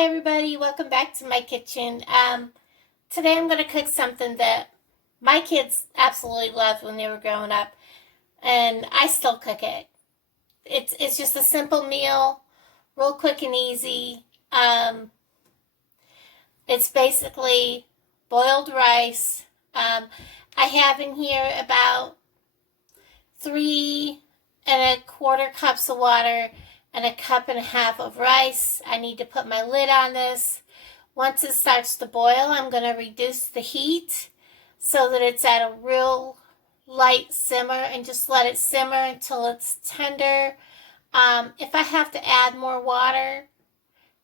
Hi everybody, welcome back to my kitchen. Today I'm going to cook something that my kids absolutely loved when they were growing up, and I still cook it. It's just a simple meal, real quick and easy. It's basically boiled rice. I have in here about 3¼ cups of water and a cup and a half of rice. I need to put my lid on this. Once it starts to boil, I'm going to reduce the heat so that it's at a real light simmer and just let it simmer until it's tender. If I have to add more water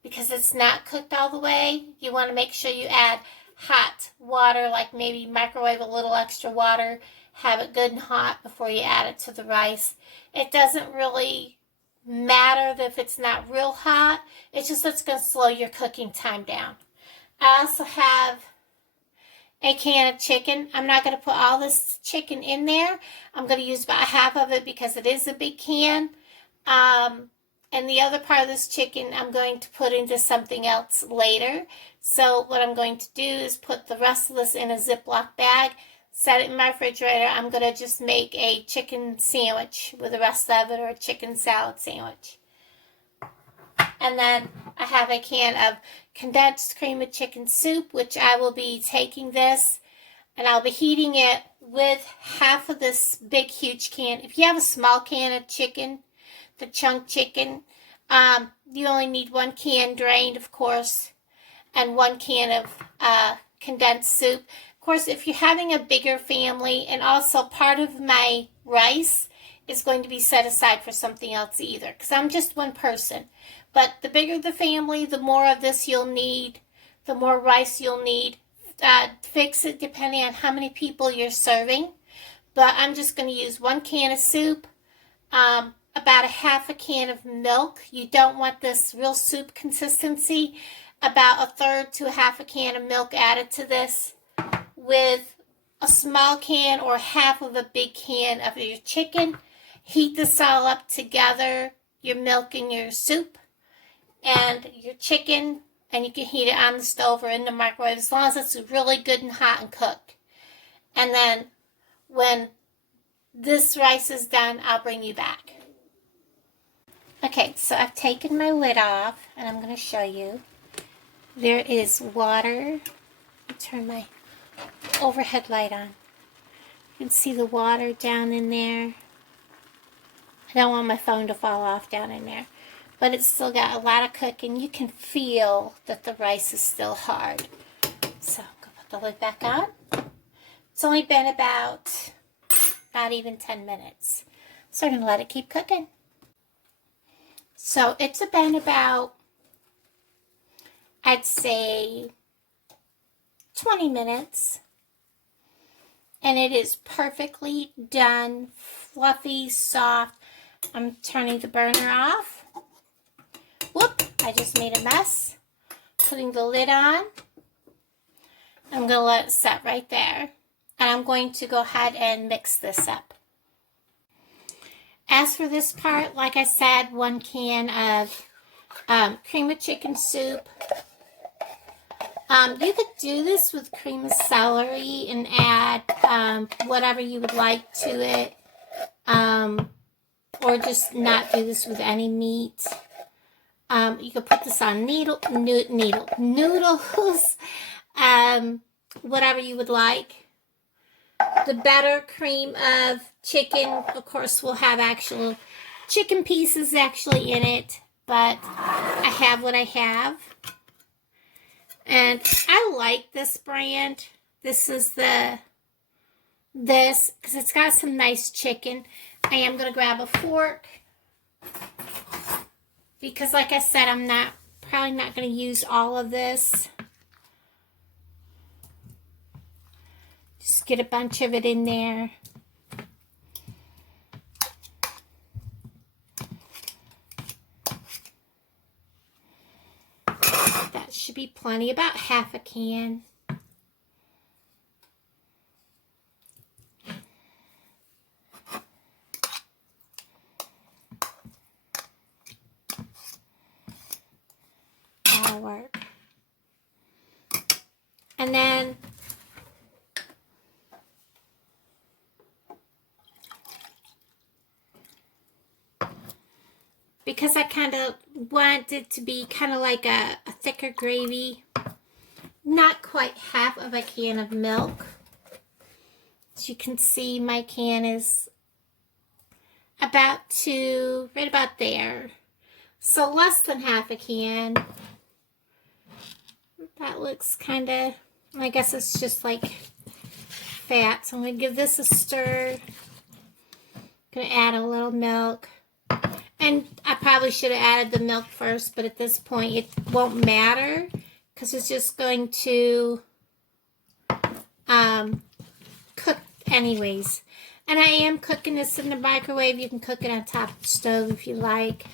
because it's not cooked all the way, you want to make sure you add hot water, like maybe microwave a little extra water, have it good and hot before you add it to the rice. It doesn't really matter if it's not real hot. It's just that's going to slow your cooking time down. I also have a can of chicken. I'm not going to put all this chicken in there. I'm going to use about half of it because it is a big can. And the other part of this chicken I'm going to put into something else later. So what I'm going to do is put the rest of this in a Ziploc bag, set it in my refrigerator. I'm going to just make a chicken sandwich with the rest of it, or a chicken salad sandwich. And then I have a can of condensed cream of chicken soup, which I will be taking this and I'll be heating it with half of this big, huge can. If you have a small can of chicken, the chunk chicken, you only need 1 can drained, of course, and 1 can of condensed soup. Of course, if you're having a bigger family, and also part of my rice is going to be set aside for something else either, because I'm just one person. But the bigger the family, the more of this you'll need, the more rice you'll need. Fix it depending on how many people you're serving. But I'm just going to use 1 can of soup, about a half a can of milk. You don't want this real soup consistency. About 1/3 to a half a can of milk added to this, with a small can or half of a big can of your chicken. Heat this all up together, your milk and your soup and your chicken, and you can heat it on the stove or in the microwave as long as it's really good and hot and cooked. And then when this rice is done, I'll bring you back. Okay, so I've taken my lid off and I'm going to show you. There is water. I'll turn my overhead light on. You can see the water down in there. I don't want my phone to fall off down in there. But it's still got a lot of cooking. You can feel that the rice is still hard. So I'm going to put the lid back on. It's only been about not even 10 minutes. So we're going to let it keep cooking. So it's been about, I'd say, 20 minutes. And it is perfectly done, fluffy, soft. I'm turning the burner off. Whoop, I just made a mess. Putting the lid on. I'm going to let it set right there. And I'm going to go ahead and mix this up. As for this part, like I said, 1 can of cream of chicken soup. You could do this with cream of celery and add whatever you would like to it. Or just not do this with any meat. You could put this on noodles, whatever you would like. The better cream of chicken, of course, will have actual chicken pieces actually in it, but I have what I have. And I like this brand. This is because it's got some nice chicken. I am going to grab a fork because, like I said, I'm probably not going to use all of this. Just get a bunch of it in there. That should be plenty, about half a can. gonna work. And then because I kind of want it to be kind of like a thicker gravy, not quite half of a can of milk. As you can see, my can is right about there. So less than half a can. That looks kind of, I guess it's just like fat. So I'm going to give this a stir. Going to add a little milk. And I probably should have added the milk first, but at this point it won't matter because it's just going to cook anyways. And I am cooking this in the microwave. You can cook it on top of the stove if you like.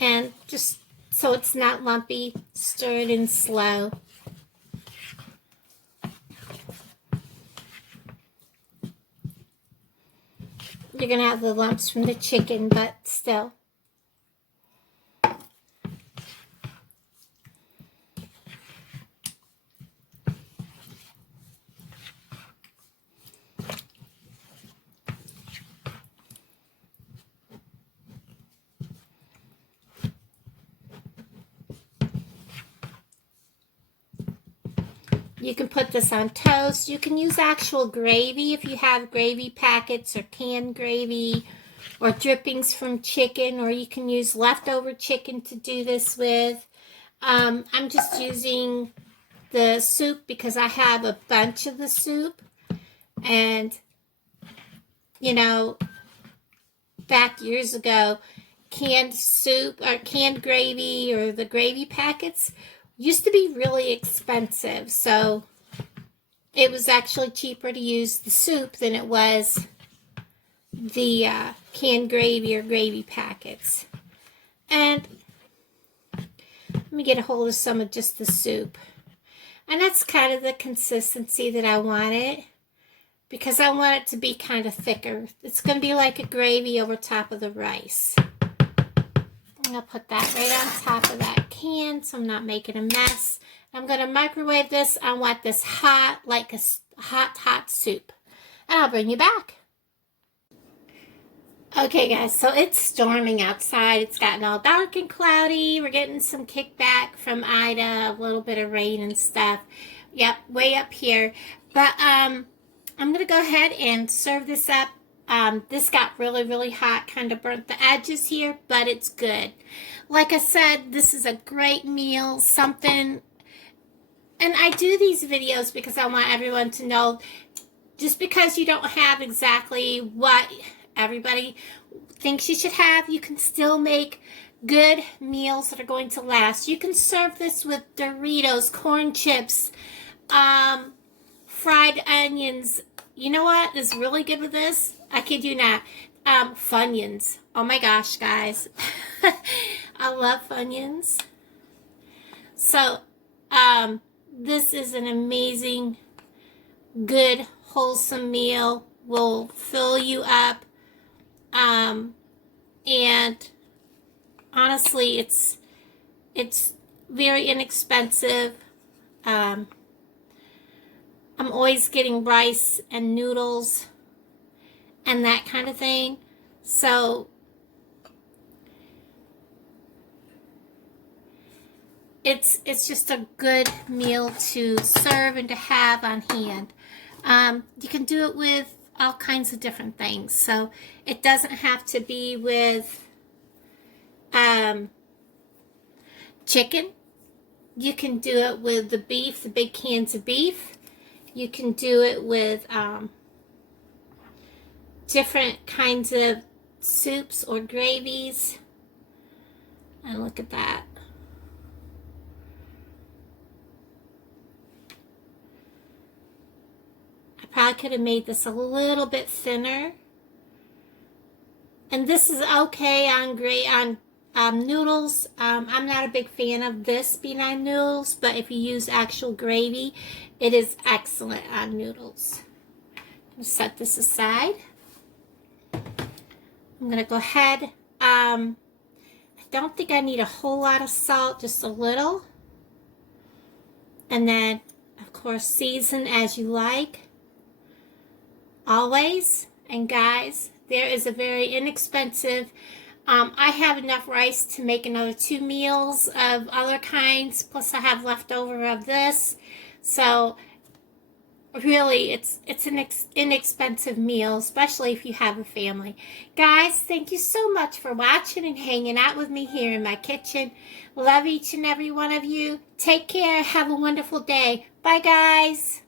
And just so it's not lumpy, stir it in slow. You're going to have the lumps from the chicken, but still. You can put this on toast. You can use actual gravy if you have gravy packets or canned gravy or drippings from chicken, or you can use leftover chicken to do this with. I'm just using the soup because I have a bunch of the soup. And, you know, back years ago, canned soup or canned gravy or the gravy packets used to be really expensive, so it was actually cheaper to use the soup than it was the canned gravy or gravy packets. And let me get a hold of some of just the soup. And that's kind of the consistency that I want it, because I want it to be kind of thicker. It's going to be like a gravy over top of the rice. I'm going to put that right on top of that can so I'm not making a mess. I'm going to microwave this. I want this hot, like a hot soup. And I'll bring you back. Okay, guys, so it's storming outside. It's gotten all dark and cloudy. We're getting some kickback from Ida, a little bit of rain and stuff. Yep, way up here. But I'm going to go ahead and serve this up. This got really, really hot, kind of burnt the edges here, but it's good. Like I said, this is a great meal, something, and I do these videos because I want everyone to know, just because you don't have exactly what everybody thinks you should have, you can still make good meals that are going to last. You can serve this with Doritos, corn chips, fried onions. You know what is really good with this? I kid you not. Funyuns. Oh my gosh, guys. I love Funyuns. So, this is an amazing, good, wholesome meal. Will fill you up. And honestly, it's very inexpensive. I'm always getting rice and noodles and that kind of thing. So it's just a good meal to serve and to have on hand. You can do it with all kinds of different things. So it doesn't have to be with chicken. You can do it with the beef, the big cans of beef. You can do it with different kinds of soups or gravies. And look at that. I probably could have made this a little bit thinner. And this is okay on noodles. I'm not a big fan of this being on noodles, but if you use actual gravy, it is excellent on noodles. Set this aside. I'm going to go ahead. I don't think I need a whole lot of salt, just a little. And then, of course, season as you like. Always. And guys, there is a very inexpensive, I have enough rice to make another 2 meals of other kinds, plus I have leftover of this. So really, it's an inexpensive meal, especially if you have a family. Guys, thank you so much for watching and hanging out with me here in my kitchen. Love each and every one of you. Take care. Have a wonderful day. Bye, guys.